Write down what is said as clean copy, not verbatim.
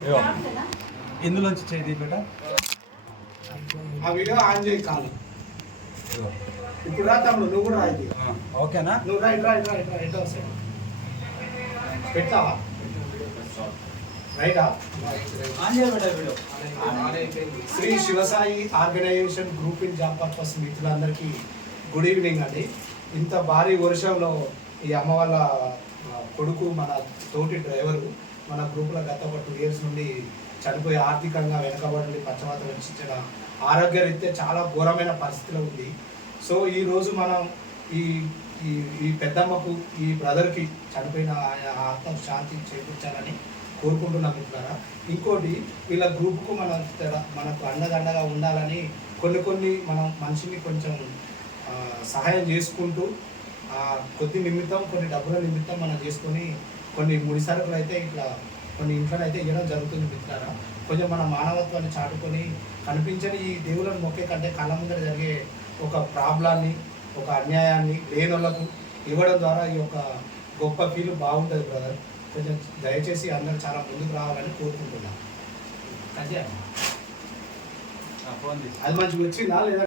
ఇందులోంచి చేయి బేట. ఆ వీడియో ఆన్ చేయి కాదు. ఇప్పుడు రా తమ్ముడు, నువ్వు కూడా రాయి. ఓకేనా? నువ్వు రైట్ పెట్టావా? రైటా? Shri Shivasai organization group in job purpose మిత్రులందరికీ గుడ్ ఈవినింగ్ అండి. ఇంత భారీ వర్షంలో ఈ అమ్మ వాళ్ళ కొడుకు మన తోటి డ్రైవరు మన గ్రూపులో గత ఒక 2 years నుండి చనిపోయి ఆర్థికంగా వెనకబడి పక్షవాత రక్షించిన ఆరోగ్యరీత్యా చాలా ఘోరమైన పరిస్థితిలో ఉంది. సో ఈరోజు మనం ఈ ఈ ఈ పెద్దమ్మకు, ఈ బ్రదర్కి చనిపోయిన ఆయన ఆత్మ శాంతి చేకూర్చాలని కోరుకుంటున్నాం మిత్రులారా. ఇంకోటి వీళ్ళ గ్రూప్కు మనకు అండదండగా ఉండాలని కొన్ని మనం మనిషిని కొంచెం సహాయం చేసుకుంటూ కొద్ది నిమిత్తం, కొన్ని డబ్బుల నిమిత్తం మనం చేసుకొని కొన్ని ముడి సరుకులు అయితే ఇట్లా కొన్ని ఇంట్లో అయితే ఇవ్వడం జరుగుతుంది మిత్రులారా. కొంచెం మన మానవత్వాన్ని చాటుకొని కనిపించని ఈ దేవులను మొక్కే కంటే కళ్ళ ముందర జరిగే ఒక ప్రాబ్లాన్ని, ఒక అన్యాయాన్ని లేని వాళ్ళకు ఇవ్వడం ద్వారా ఈ యొక్క గొప్ప ఫీల్ బాగుంటుంది బ్రదర్. కొంచెం దయచేసి అందరూ చాలా ముందుకు రావాలని కోరుకుంటున్నాను. అది మంచిగా వచ్చిందా లేదా?